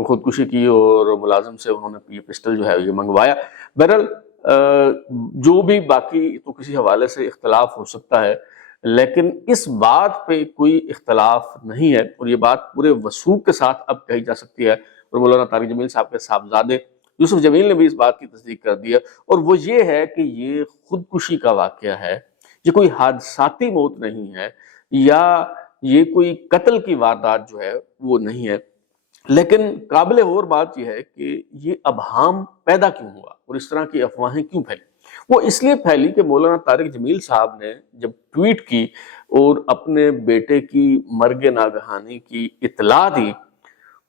وہ خودکشی کی اور ملازم سے انہوں نے یہ پسٹل جو ہے یہ منگوایا. بہرحال جو بھی باقی تو کسی حوالے سے اختلاف ہو سکتا ہے، لیکن اس بات پہ کوئی اختلاف نہیں ہے، اور یہ بات پورے وثوق کے ساتھ اب کہی جا سکتی ہے، اور مولانا طارق جمیل صاحب کے صاحبزادے یوسف جمیل نے بھی اس بات کی تصدیق کر دی ہے، اور وہ یہ ہے کہ یہ خودکشی کا واقعہ ہے، یہ کوئی حادثاتی موت نہیں ہے، یا یہ کوئی قتل کی واردات جو ہے وہ نہیں ہے. لیکن قابل غور بات یہ ہے کہ یہ ابہام پیدا کیوں ہوا اور اس طرح کی افواہیں کیوں پھیلی. وہ اس لیے پھیلی کہ مولانا طارق جمیل صاحب نے جب ٹویٹ کی اور اپنے بیٹے کی مرگ ناگہانی کی اطلاع دی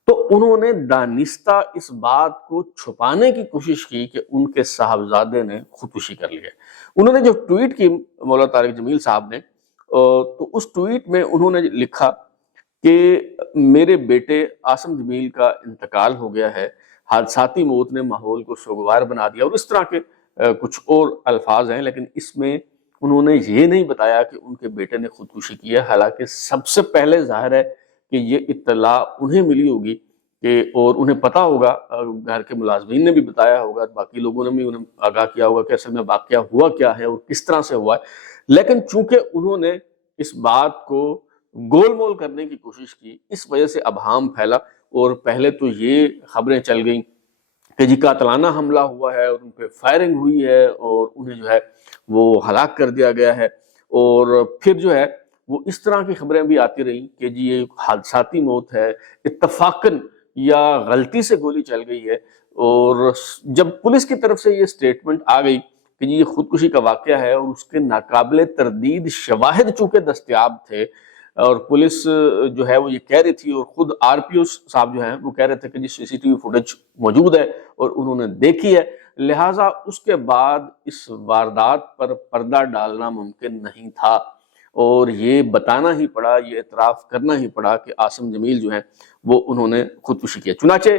تو انہوں نے دانستہ اس بات کو چھپانے کی کوشش کی کہ ان کے صاحبزادے نے خودکشی کر لی ہے. انہوں نے جو ٹویٹ کی مولانا طارق جمیل صاحب نے، تو اس ٹویٹ میں انہوں نے لکھا کہ میرے بیٹے عاصم جمیل کا انتقال ہو گیا ہے، حادثاتی موت نے ماحول کو سوگوار بنا دیا، اور اس طرح کے کچھ اور الفاظ ہیں، لیکن اس میں انہوں نے یہ نہیں بتایا کہ ان کے بیٹے نے خودکشی کی ہے. حالانکہ سب سے پہلے ظاہر ہے کہ یہ اطلاع انہیں ملی ہوگی کہ، اور انہیں پتا ہوگا، گھر کے ملازمین نے بھی بتایا ہوگا، باقی لوگوں نے بھی انہیں آگاہ کیا ہوگا کہ اصل میں واقعہ ہوا کیا ہے اور کس طرح سے ہوا ہے. لیکن چونکہ انہوں نے اس بات کو گول مول کرنے کی کوشش کی، اس وجہ سے ابہام پھیلا، اور پہلے تو یہ خبریں چل گئیں کہ جی قاتلانہ حملہ ہوا ہے اور ان پہ فائرنگ ہوئی ہے اور انہیں جو ہے وہ ہلاک کر دیا گیا ہے، اور پھر جو ہے وہ اس طرح کی خبریں بھی آتی رہیں کہ جی یہ حادثاتی موت ہے، اتفاقاً یا غلطی سے گولی چل گئی ہے. اور جب پولیس کی طرف سے یہ سٹیٹمنٹ آ گئی کہ جی یہ خودکشی کا واقعہ ہے، اور اس کے ناقابل تردید شواہد چونکہ دستیاب تھے، اور پولیس جو ہے وہ یہ کہہ رہی تھی، اور خود آر پی او صاحب جو ہیں وہ کہہ رہے تھے کہ جی سی سی ٹی وی فوٹیج موجود ہے اور انہوں نے دیکھی ہے، لہٰذا اس کے بعد اس واردات پر پردہ ڈالنا ممکن نہیں تھا، اور یہ بتانا ہی پڑا، یہ اعتراف کرنا ہی پڑا کہ عاصم جمیل جو ہیں وہ انہوں نے خودکشی کی. چنانچہ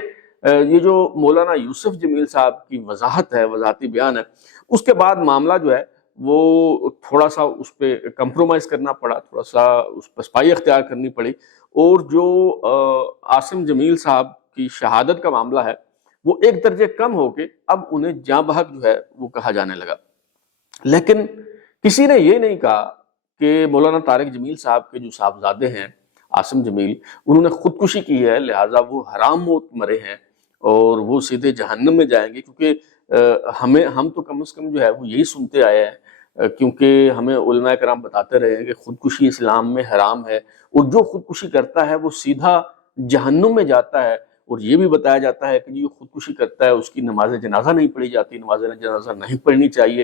یہ جو مولانا یوسف جمیل صاحب کی وضاحت ہے، وضاحتی بیان ہے، اس کے بعد معاملہ جو ہے وہ تھوڑا سا اس پہ کمپرومائز کرنا پڑا، تھوڑا سا اس پہ صفائی اختیار کرنی پڑی، اور جو عاصم جمیل صاحب کی شہادت کا معاملہ ہے وہ ایک درجے کم ہو کے اب انہیں جاں بحق جو ہے وہ کہا جانے لگا. لیکن کسی نے یہ نہیں کہا کہ مولانا طارق جمیل صاحب کے جو صاحبزادے ہیں عاصم جمیل، انہوں نے خودکشی کی ہے، لہٰذا وہ حرام موت مرے ہیں اور وہ سیدھے جہنم میں جائیں گے. کیونکہ ہم تو کم از کم جو ہے وہ یہی سنتے آئے ہیں، کیونکہ ہمیں علماء کرام بتاتے رہے ہیں کہ خودکشی اسلام میں حرام ہے، اور جو خودکشی کرتا ہے وہ سیدھا جہنم میں جاتا ہے. اور یہ بھی بتایا جاتا ہے کہ جو خودکشی کرتا ہے اس کی نماز جنازہ نہیں پڑھی جاتی، نماز جنازہ نہیں پڑھنی چاہیے.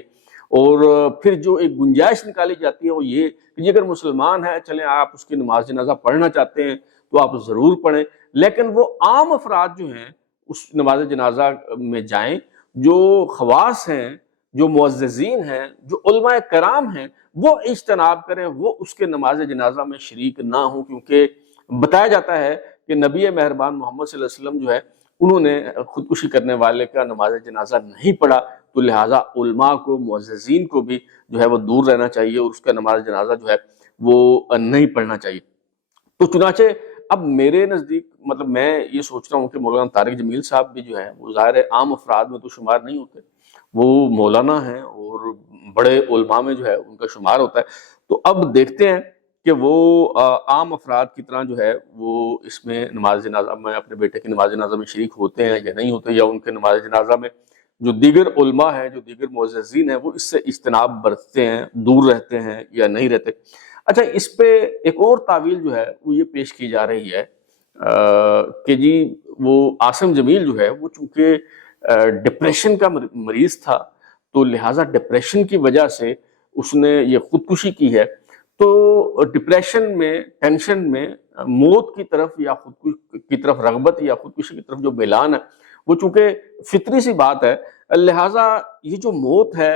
اور پھر جو ایک گنجائش نکالی جاتی ہے وہ یہ کہ اگر مسلمان ہے، چلیں آپ اس کی نماز جنازہ پڑھنا چاہتے ہیں تو آپ ضرور پڑھیں، لیکن وہ عام افراد جو ہیں اس نماز جنازہ میں جائیں، جو خواص ہیں، جو معززین ہیں، جو علماء کرام ہیں، وہ اجتناب کریں، وہ اس کے نماز جنازہ میں شریک نہ ہوں. کیونکہ بتایا جاتا ہے کہ نبی مہربان محمد صلی اللہ علیہ وسلم جو ہے انہوں نے خودکشی کرنے والے کا نماز جنازہ نہیں پڑھا، تو لہٰذا علماء کو، معززین کو بھی جو ہے وہ دور رہنا چاہیے اور اس کا نماز جنازہ جو ہے وہ نہیں پڑھنا چاہیے. تو چنانچہ اب میرے نزدیک مطلب میں یہ سوچ رہا ہوں کہ مولانا طارق جمیل صاحب بھی جو ہے وہ ظاہر عام افراد میں تو شمار نہیں ہوتے، وہ مولانا ہیں اور بڑے علماء میں جو ہے ان کا شمار ہوتا ہے. تو اب دیکھتے ہیں کہ وہ عام افراد کی طرح جو ہے وہ اس میں نماز جنازہ میں، اپنے بیٹے کی نماز جنازہ میں شریک ہوتے ہیں یا نہیں ہوتے، یا ان کے نماز جنازہ میں جو دیگر علماء ہیں، جو دیگر معززین ہیں، وہ اس سے اجتناب برتتے ہیں، دور رہتے ہیں یا نہیں رہتے. اچھا، اس پہ ایک اور تعویل جو ہے وہ یہ پیش کی جا رہی ہے کہ جی وہ عاصم جمیل جو ہے وہ چونکہ ڈپریشن کا مریض تھا، تو لہٰذا ڈپریشن کی وجہ سے اس نے یہ خودکشی کی ہے. تو ڈپریشن میں، ٹینشن میں موت کی طرف یا خودکشی کی طرف رغبت یا خودکشی کی طرف جو میلان ہے وہ چونکہ فطری سی بات ہے، لہٰذا یہ جو موت ہے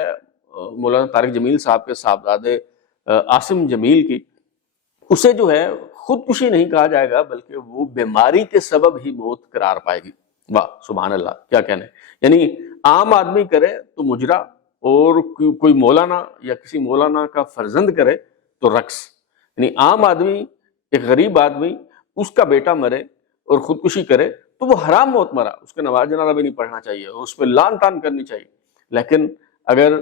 مولانا طارق جمیل صاحب کے صاحبزادے عاصم جمیل کی، اسے جو ہے خودکشی نہیں کہا جائے گا، بلکہ وہ بیماری کے سبب ہی موت قرار پائے گی. واہ سبحان اللہ، کیا کہنے. یعنی عام آدمی کرے تو مجرا، اور کوئی مولانا یا کسی مولانا کا فرزند کرے تو رقص. یعنی عام آدمی، ایک غریب آدمی، اس کا بیٹا مرے اور خودکشی کرے تو وہ حرام موت مرا، اس کے نماز جنازہ بھی نہیں پڑھنا چاہیے اور اس پہ لعن طعن کرنی چاہیے. لیکن اگر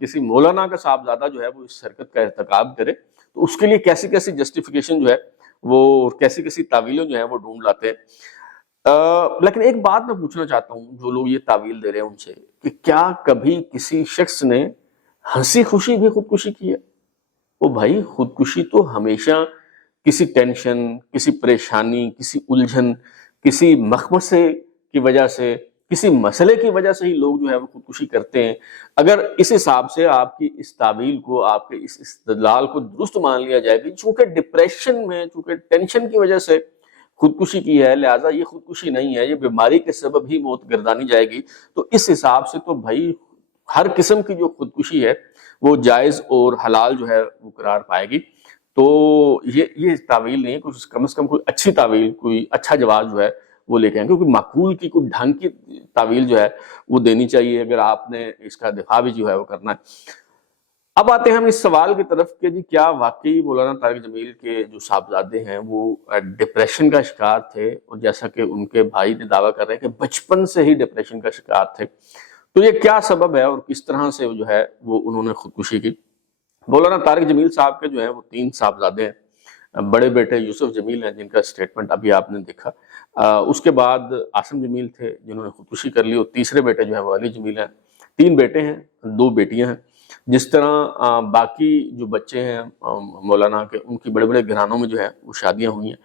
کسی مولانا کا صاحبزادہ جو ہے وہ اس حرکت کا ارتکاب کرے تو اس کے لیے کیسی کیسی جسٹیفیکیشن جو ہے وہ کیسی کیسی تعویلیں جو ہیں وہ ڈھونڈ لاتے ہیں. لیکن ایک بات میں پوچھنا چاہتا ہوں جو لوگ یہ تعویل دے رہے ہیں ان سے کہ کیا کبھی کسی شخص نے ہنسی خوشی بھی خودکشی کی ہے؟ وہ بھائی خودکشی تو ہمیشہ کسی ٹینشن، کسی پریشانی، کسی الجھن، کسی مخمصے کی وجہ سے، کسی مسئلے کی وجہ سے ہی لوگ جو ہے وہ خودکشی کرتے ہیں. اگر اس حساب سے آپ کی اس تعویل کو، آپ کے اس استدلال کو درست مان لیا جائے کہ چونکہ ڈپریشن میں، چونکہ ٹینشن کی وجہ سے خودکشی کی ہے لہٰذا یہ خودکشی نہیں ہے، یہ بیماری کے سبب ہی موت گردانی جائے گی، تو اس حساب سے تو بھائی ہر قسم کی جو خودکشی ہے وہ جائز اور حلال جو ہے وہ قرار پائے گی. تو یہ تعویل نہیں ہے، کچھ کم از کم کوئی اچھی تعویل، کوئی اچھا جواب جو ہے وہ لے کے آئیں، کیونکہ معقول کی کوئی ڈھنگ کی تعویل جو ہے وہ دینی چاہیے اگر آپ نے اس کا دفاع بھی جو ہے وہ کرنا ہے. اب آتے ہیں ہم اس سوال کی طرف کہ جی کیا واقعی مولانا طارق جمیل کے جو صاحبزادے ہیں وہ ڈپریشن کا شکار تھے، اور جیسا کہ ان کے بھائی نے دعویٰ کر رہے ہیں کہ بچپن سے ہی ڈپریشن کا شکار تھے، تو یہ کیا سبب ہے اور کس طرح سے جو ہے وہ انہوں نے خودکشی کی؟ مولانا طارق جمیل صاحب کے جو ہیں وہ 3 صاحبزادے ہیں. بڑے بیٹے یوسف جمیل ہیں جن کا سٹیٹمنٹ ابھی آپ نے دیکھا، اس کے بعد عاصم جمیل تھے جنہوں نے خودکشی کر لی، اور تیسرے بیٹے جو ہیں وہ علی جمیل ہیں. 3 بیٹے ہیں، 2 بیٹیاں ہیں. جس طرح باقی جو بچے ہیں مولانا کے، ان کی بڑے بڑے گھرانوں میں جو ہے وہ شادیاں ہوئی ہیں.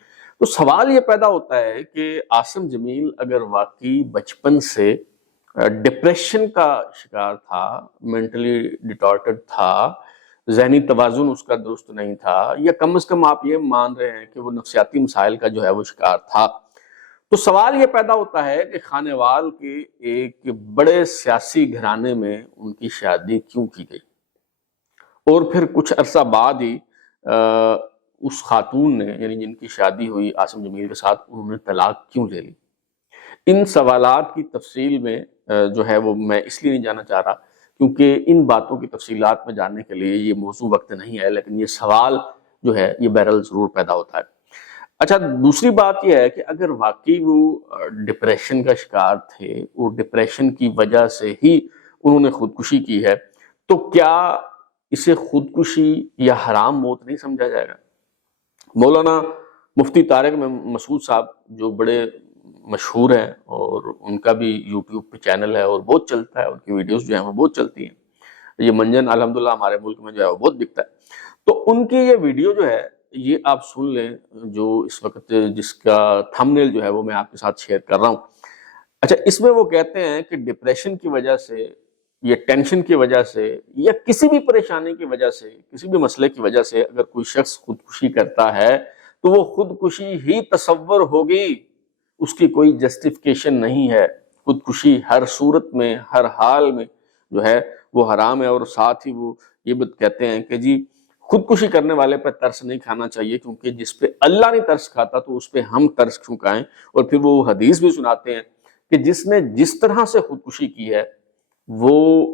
تو سوال یہ پیدا ہوتا ہے کہ عاصم جمیل اگر واقعی بچپن سے ڈپریشن کا شکار تھا، مینٹلی ڈیٹارٹڈ تھا، ذہنی توازن اس کا درست نہیں تھا، یا کم از کم آپ یہ مان رہے ہیں کہ وہ نفسیاتی مسائل کا جو ہے وہ شکار تھا، تو سوال یہ پیدا ہوتا ہے کہ خانے وال کے ایک بڑے سیاسی گھرانے میں ان کی شادی کیوں کی گئی، اور پھر کچھ عرصہ بعد ہی اس خاتون نے، یعنی جن کی شادی ہوئی عاصم جمیل کے ساتھ، انہوں نے طلاق کیوں لے لی؟ ان سوالات کی تفصیل میں جو ہے وہ میں اس لیے نہیں جانا چاہ رہا کیونکہ ان باتوں کی تفصیلات میں جاننے کے لیے یہ موضوع وقت نہیں ہے، لیکن یہ سوال جو ہے یہ بہرحال ضرور پیدا ہوتا ہے. اچھا، دوسری بات یہ ہے کہ اگر واقعی وہ ڈپریشن کا شکار تھے اور ڈپریشن کی وجہ سے ہی انہوں نے خودکشی کی ہے، تو کیا اسے خودکشی یا حرام موت نہیں سمجھا جائے گا؟ مولانا مفتی طارق مسعود صاحب جو بڑے مشہور ہیں اور ان کا بھی یوٹیوب پہ چینل ہے اور بہت چلتا ہے، ان کی ویڈیوز جو ہیں وہ بہت چلتی ہیں، یہ منجن الحمدللہ ہمارے ملک میں جو ہے وہ بہت بکتا ہے. تو ان کی یہ ویڈیو جو ہے یہ آپ سن لیں، جو اس وقت جس کا تھمبنیل جو ہے وہ میں آپ کے ساتھ شیئر کر رہا ہوں. اچھا، اس میں وہ کہتے ہیں کہ ڈپریشن کی وجہ سے یا ٹینشن کی وجہ سے یا کسی بھی پریشانی کی وجہ سے، کسی بھی مسئلے کی وجہ سے اگر کوئی شخص خودکشی کرتا ہے تو وہ خودکشی ہی تصور ہوگی، اس کی کوئی جسٹیفیکیشن نہیں ہے. خودکشی ہر صورت میں، ہر حال میں جو ہے وہ حرام ہے. اور ساتھ ہی وہ یہ بات کہتے ہیں کہ جی خودکشی کرنے والے پہ ترس نہیں کھانا چاہیے، کیونکہ جس پہ اللہ نہیں ترس کھاتا تو اس پہ ہم ترس کیوں کھائیں. اور پھر وہ حدیث بھی سناتے ہیں کہ جس نے جس طرح سے خودکشی کی ہے وہ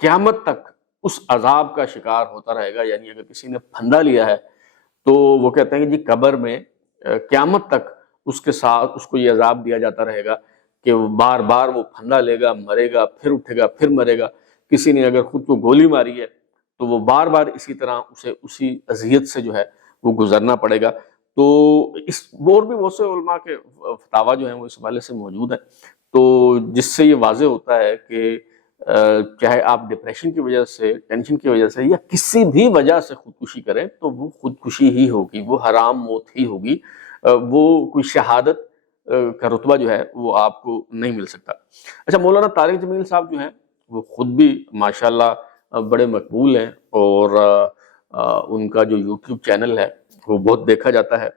قیامت تک اس عذاب کا شکار ہوتا رہے گا. یعنی اگر کسی نے پھندا لیا ہے تو وہ کہتے ہیں کہ جی قبر میں قیامت تک اس کے ساتھ اس کو یہ عذاب دیا جاتا رہے گا کہ بار بار وہ پھندا لے گا، مرے گا، پھر اٹھے گا، پھر مرے گا. کسی نے اگر خود کو گولی ماری ہے تو وہ بار بار اسی طرح اسے اسی اذیت سے جو ہے وہ گزرنا پڑے گا. تو اس اور بھی بہت سے علماء کے فتاویٰ جو ہیں وہ اس حوالے سے موجود ہیں، تو جس سے یہ واضح ہوتا ہے کہ چاہے آپ ڈپریشن کی وجہ سے، ٹینشن کی وجہ سے یا کسی بھی وجہ سے خودکشی کریں تو وہ خودکشی ہی ہوگی، وہ حرام موت ہی ہوگی، وہ کوئی شہادت کا رتبہ جو ہے وہ آپ کو نہیں مل سکتا. اچھا، مولانا طارق جمیل صاحب جو ہیں وہ خود بھی ماشاءاللہ بڑے مقبول ہیں، اور ان کا جو یوٹیوب چینل ہے وہ بہت دیکھا جاتا ہے.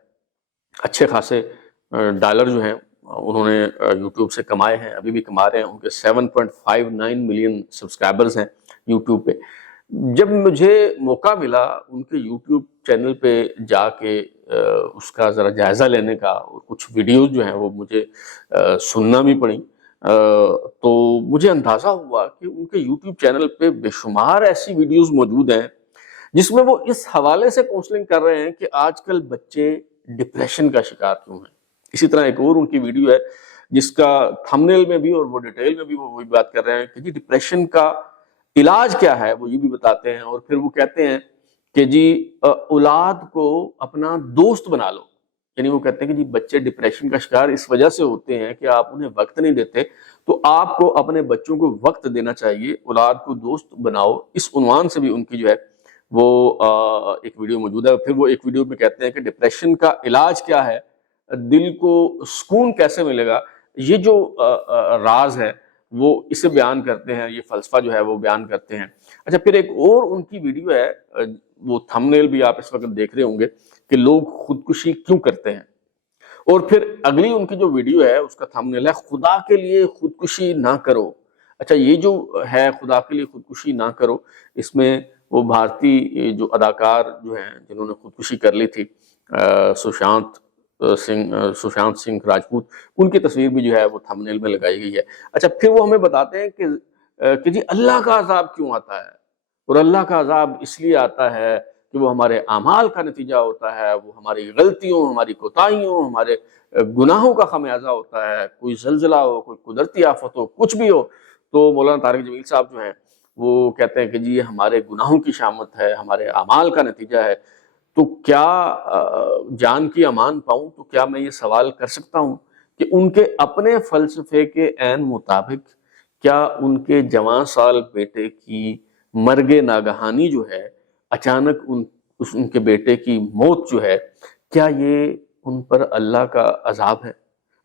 اچھے خاصے ڈالر جو ہیں انہوں نے یوٹیوب سے کمائے ہیں، ابھی بھی کما رہے ہیں. ان کے 7.59 ملین سبسکرائبرز ہیں یوٹیوب پہ. جب مجھے موقع ملا ان کے یوٹیوب چینل پہ جا کے اس کا ذرا جائزہ لینے کا، اور کچھ ویڈیوز جو ہیں وہ مجھے سننا بھی پڑیں، تو مجھے اندازہ ہوا کہ ان کے یوٹیوب چینل پہ بے شمار ایسی ویڈیوز موجود ہیں جس میں وہ اس حوالے سے کاؤنسلنگ کر رہے ہیں کہ آج کل بچے ڈپریشن کا شکار کیوں ہیں، اسی طرح ایک اور ان کی ویڈیو ہے جس کا تھمبنیل میں بھی اور وہ ڈیٹیل میں بھی وہ وہی بات کر رہے ہیں کہ جی ڈپریشن کا علاج کیا ہے، وہ یہ بھی بتاتے ہیں، اور پھر وہ کہتے ہیں کہ جی اولاد کو اپنا دوست بنا لو. یعنی وہ کہتے ہیں کہ جی بچے ڈپریشن کا شکار اس وجہ سے ہوتے ہیں کہ آپ انہیں وقت نہیں دیتے، تو آپ کو اپنے بچوں کو وقت دینا چاہیے، اولاد کو دوست بناؤ. اس عنوان سے بھی ان کی جو ہے وہ ایک ویڈیو موجود ہے. پھر وہ ایک ویڈیو میں کہتے ہیں کہ ڈپریشن کا علاج کیا ہے، دل کو سکون کیسے ملے گا، یہ جو راز ہے وہ اسے بیان کرتے ہیں، یہ فلسفہ جو ہے وہ بیان کرتے ہیں. اچھا پھر ایک اور ان کی ویڈیو ہے، وہ تھمبنیل بھی آپ اس وقت دیکھ رہے ہوں گے کہ لوگ خودکشی کیوں کرتے ہیں. اور پھر اگلی ان کی جو ویڈیو ہے اس کا تھمبنیل ہے خدا کے لیے خودکشی نہ کرو. اچھا یہ جو ہے خدا کے لیے خودکشی نہ کرو، اس میں وہ بھارتی جو اداکار جو ہیں جنہوں نے خودکشی کر لی تھی، سشانت سنگھ راجپوت، ان کی تصویر بھی جو ہے وہ تھمبنیل میں لگائی گئی ہے. اچھا پھر وہ ہمیں بتاتے ہیں کہ جی اللہ کا عذاب کیوں آتا ہے، اور اللہ کا عذاب اس لیے آتا ہے کہ وہ ہمارے اعمال کا نتیجہ ہوتا ہے، وہ ہماری غلطیوں، ہماری کوتاہیوں، ہمارے گناہوں کا خمیازہ ہوتا ہے. کوئی زلزلہ ہو، کوئی قدرتی آفت ہو، کچھ بھی ہو، تو مولانا طارق جمیل صاحب جو ہیں وہ کہتے ہیں کہ جی یہ ہمارے گناہوں کی شامت ہے، ہمارے اعمال کا نتیجہ ہے. تو کیا جان کی امان پاؤں تو کیا میں یہ سوال کر سکتا ہوں کہ ان کے اپنے فلسفے کے عین مطابق کیا ان کے جوان سال بیٹے کی مرگ ناگہانی جو ہے، اچانک ان کے بیٹے کی موت جو ہے، کیا یہ ان پر اللہ کا عذاب ہے،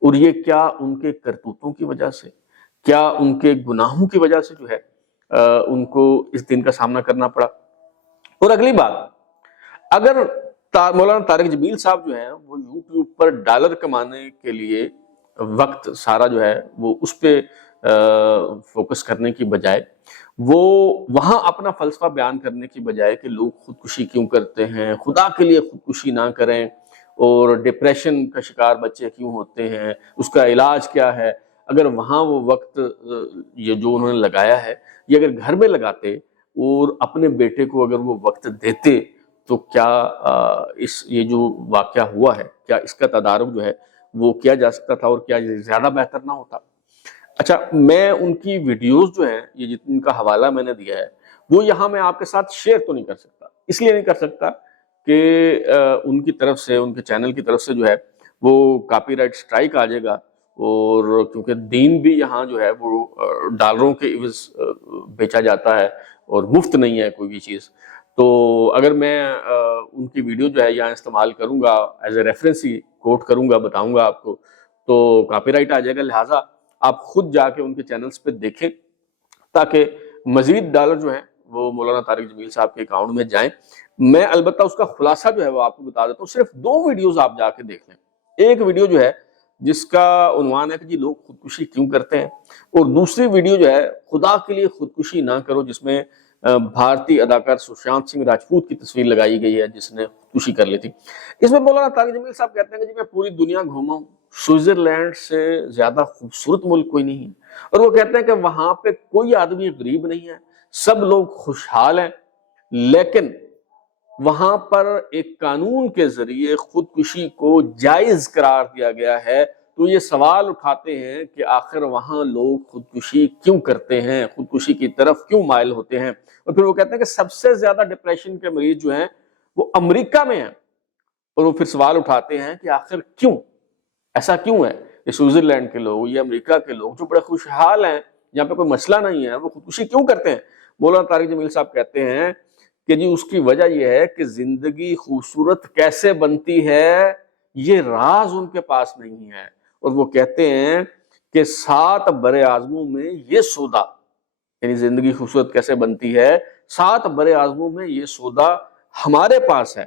اور یہ کیا ان کے کرتوتوں کی وجہ سے، کیا ان کے گناہوں کی وجہ سے جو ہے ان کو اس دن کا سامنا کرنا پڑا. اور اگلی بات، اگر مولانا طارق جمیل صاحب جو ہیں وہ یوٹیوب پر ڈالر کمانے کے لیے وقت سارا جو ہے وہ اس پہ فوکس کرنے کی بجائے، وہ وہاں اپنا فلسفہ بیان کرنے کی بجائے کہ لوگ خودکشی کیوں کرتے ہیں، خدا کے لیے خودکشی نہ کریں، اور ڈپریشن کا شکار بچے کیوں ہوتے ہیں، اس کا علاج کیا ہے، اگر وہاں وہ وقت یہ جو انہوں نے لگایا ہے یہ اگر گھر میں لگاتے اور اپنے بیٹے کو اگر وہ وقت دیتے، تو کیا یہ جو واقعہ ہوا ہے کیا اس کا تدارک جو ہے وہ کیا جا سکتا تھا، اور کیا یہ زیادہ بہتر نہ ہوتا. اچھا میں ان کی ویڈیوز جو ہیں، یہ جن کا حوالہ میں نے دیا ہے وہ یہاں میں آپ کے ساتھ شیئر تو نہیں کر سکتا، اس لیے نہیں کر سکتا کہ ان کی طرف سے، ان کے چینل کی طرف سے جو ہے وہ کاپی رائٹ سٹرائک آ جائے گا، اور کیونکہ دین بھی یہاں جو ہے وہ ڈالروں کے عوض بیچا جاتا ہے اور مفت نہیں ہے کوئی بھی چیز. تو اگر میں ان کی ویڈیو جو ہے یہاں استعمال کروں گا، ایز اے ریفرنس ہی کوٹ کروں گا، بتاؤں گا آپ کو، تو کاپی رائٹ آ جائے گا. لہٰذا آپ خود جا کے ان کے چینلز پہ دیکھیں تاکہ مزید ڈالر جو ہیں وہ مولانا طارق جمیل صاحب کے اکاؤنٹ میں جائیں. میں البتہ اس کا خلاصہ جو ہے وہ آپ کو بتا دیتا ہوں، صرف 2 ویڈیوز آپ جا کے دیکھ لیں. ایک ویڈیو جو ہے جس کا عنوان ہے کہ جی لوگ خودکشی کیوں کرتے ہیں، اور دوسری ویڈیو جو ہے خدا کے لیے خودکشی نہ کرو، جس میں بھارتی اداکار سشانت سنگھ راجپوت کی تصویر لگائی گئی ہے جس نے خودکشی کر لی تھی. اس میں مولانا طارق جمیل صاحب کہتے ہیں کہ جی میں پوری دنیا گھوما ہوں، سوئٹزرلینڈ سے زیادہ خوبصورت ملک کوئی نہیں ہے، اور وہ کہتے ہیں کہ وہاں پہ کوئی آدمی غریب نہیں ہے، سب لوگ خوشحال ہیں، لیکن وہاں پر ایک قانون کے ذریعے خودکشی کو جائز قرار دیا گیا ہے. تو یہ سوال اٹھاتے ہیں کہ آخر وہاں لوگ خودکشی کیوں کرتے ہیں، خودکشی کی طرف کیوں مائل ہوتے ہیں. اور پھر وہ کہتے ہیں کہ سب سے زیادہ ڈپریشن کے مریض جو ہیں وہ امریکہ میں ہیں، اور وہ پھر سوال اٹھاتے ہیں کہ آخر کیوں، ایسا کیوں ہے، یہ سوئٹزرلینڈ کے لوگ، یہ امریکہ کے لوگ جو بڑے خوشحال ہیں، جہاں پہ کوئی مسئلہ نہیں ہے، وہ خودکشی کیوں کرتے ہیں. مولانا طارق جمیل صاحب کہتے ہیں کہ جی اس کی وجہ یہ ہے کہ زندگی خوبصورت کیسے بنتی ہے یہ راز ان کے پاس نہیں ہے. اور وہ کہتے ہیں کہ 7 بر اعظموں میں یہ سودا، یعنی زندگی خوبصورت کیسے بنتی ہے، 7 بر اعظموں میں یہ سودا ہمارے پاس ہے.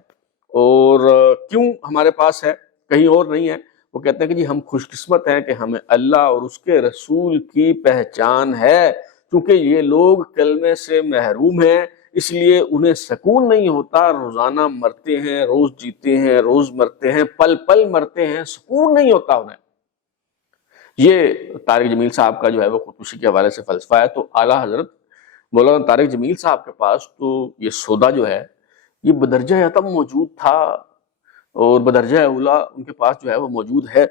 اور کیوں ہمارے پاس ہے، کہیں اور نہیں ہے. وہ کہتے ہیں کہ جی ہم خوش قسمت ہیں کہ ہمیں اللہ اور اس کے رسول کی پہچان ہے، کیونکہ یہ لوگ کلمے سے محروم ہیں، اس لیے انہیں سکون نہیں ہوتا. روزانہ مرتے ہیں، روز جیتے ہیں، روز مرتے ہیں، پل پل مرتے ہیں، سکون نہیں ہوتا انہیں. یہ طارق جمیل صاحب کا جو ہے وہ خودکشی کے حوالے سے فلسفہ ہے. تو اعلیٰ حضرت مولانا طارق جمیل صاحب کے پاس تو یہ سودا جو ہے یہ بدرجہ اتم موجود تھا، اور بدرجہ اولا ان کے پاس جو ہے وہ موجود ہے.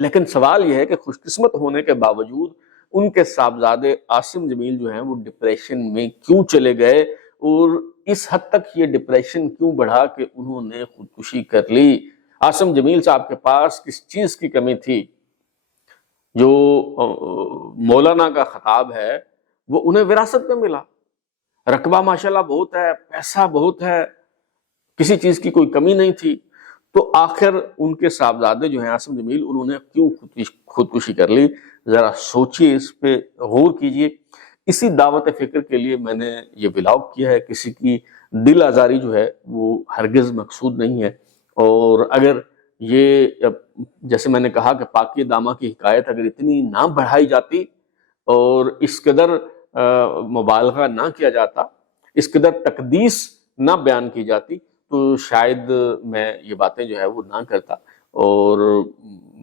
لیکن سوال یہ ہے کہ خوش قسمت ہونے کے باوجود ان کے صاحبزادے عاصم جمیل جو ہیں وہ ڈپریشن میں کیوں چلے گئے، اور اس حد تک یہ ڈپریشن کیوں بڑھا کہ انہوں نے خودکشی کر لی۔ عاصم جمیل صاحب کے پاس کس چیز کی کمی تھی؟ جو مولانا کا خطاب ہے وہ انہیں وراثت میں ملا، رقبہ ماشاءاللہ بہت ہے، پیسہ بہت ہے، کسی چیز کی کوئی کمی نہیں تھی، تو آخر ان کے صاحبزادے جو ہیں عاصم جمیل، انہوں نے کیوں خودکشی کر لی؟ ذرا سوچیے، اس پہ غور کیجئے۔ اسی دعوت فکر کے لیے میں نے یہ ولاگ کیا ہے۔ کسی کی دل آزاری جو ہے وہ ہرگز مقصود نہیں ہے، اور اگر یہ جیسے میں نے کہا کہ پاکی دامہ کی حکایت اگر اتنی نہ بڑھائی جاتی اور اس قدر مبالغہ نہ کیا جاتا، اس قدر تقدیس نہ بیان کی جاتی، تو شاید میں یہ باتیں جو ہے وہ نہ کرتا، اور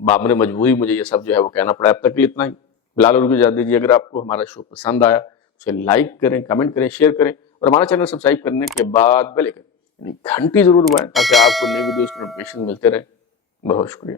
بامر مجبوری مجھے یہ سب جو ہے وہ کہنا پڑا۔ اب تک کے لیے اتنا ہی۔ بلال اور کو اجازت دیجیے۔ اگر آپ کو ہمارا شو پسند آیا اسے لائک کریں، کمنٹ کریں، شیئر کریں، اور ہمارا چینل سبسکرائب کرنے کے بعد بیل آئکن یعنی گھنٹی ضرور دبائیں تاکہ آپ کو نئی ویڈیوز کی نوٹیفیکیشن ملتے رہیں۔ بہت شکریہ۔